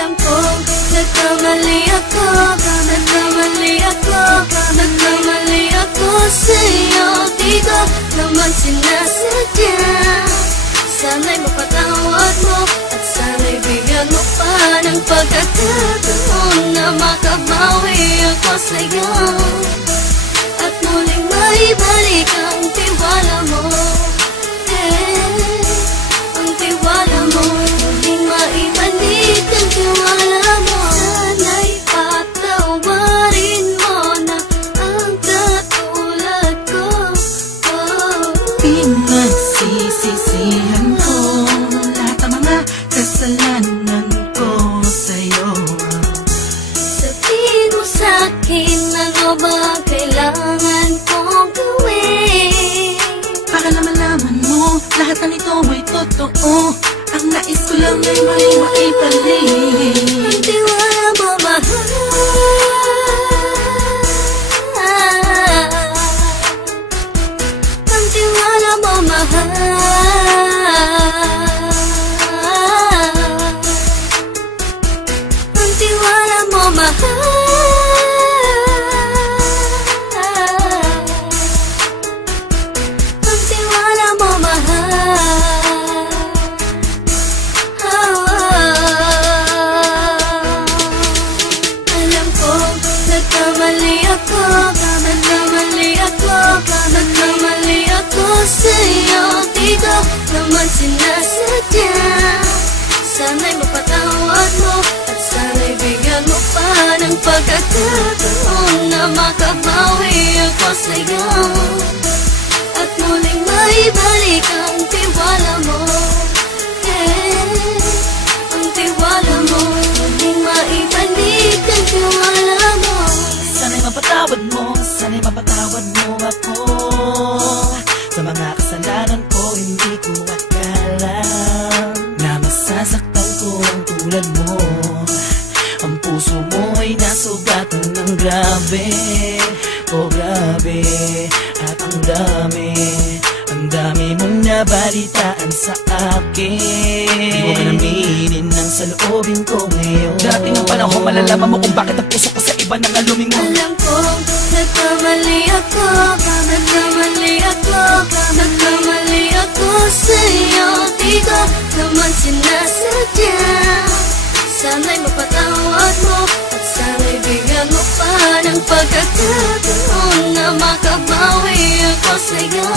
Alam ko, nagkamali ako, nagkamali ako, nagkamali ako sa'yo. Di ko naman sinasadya. Sana'y mapatawad mo at sana'y bigyan mo pa ng pagkakataon na makabawi ako sa'yo at muling maibalik ang tiwala mo. Ang tiwala mo, muling maibalik ang tiwala mo. Sana'y patawarin mo na ang katulad ko. Pinagsisisihan ko lahat ng mga kasalanan ko sa'yo. Sabihin mo sa'kin ano ba kailangan kong gawin Para naman malaman mo lahat na nito ay totoo. Ang nais ko lang ay maibalik ang tiwala mo, mahal. Ang tiwala mo, mahal. Ang tiwala mo, mahal. Ang tiwala mo, mahal. Alam ko, nagkamali ako, nagkamali ako, nagkamali ako sa'yo. Di ko naman sinasadya. Sana'y mapatawad mo at sana'y bigyan mo pa ng pagkakataon na makabawi ako sa'yo at muling maibalik ang tiwala mo. Ang tiwala mo, muling maibalik ang tiwala mo. Sana'y mapatawad mo, sana'y mapatawad mo ako sa mga kasalanan ko. Hindi ko akala na masasaktan ko ang tulad mo. Ang puso mo ay nasugatan ng grabe, oh grabe. At ang dami mong nabalitaan sa akin. Di mo kanaminin ang saloobin ko ngayon. Darating ang panahon, malalaman mo kung bakit ang puso ko sa iba nang aluming mo. Alam ko, nagkamali ako, nagkamali ako, nagkamali ako sa'yo. Di ko naman sinasadya. Sana'y mapatawad mo at sana'y bigyan mo pa ng pagkakataon na makabawi ako sa'yo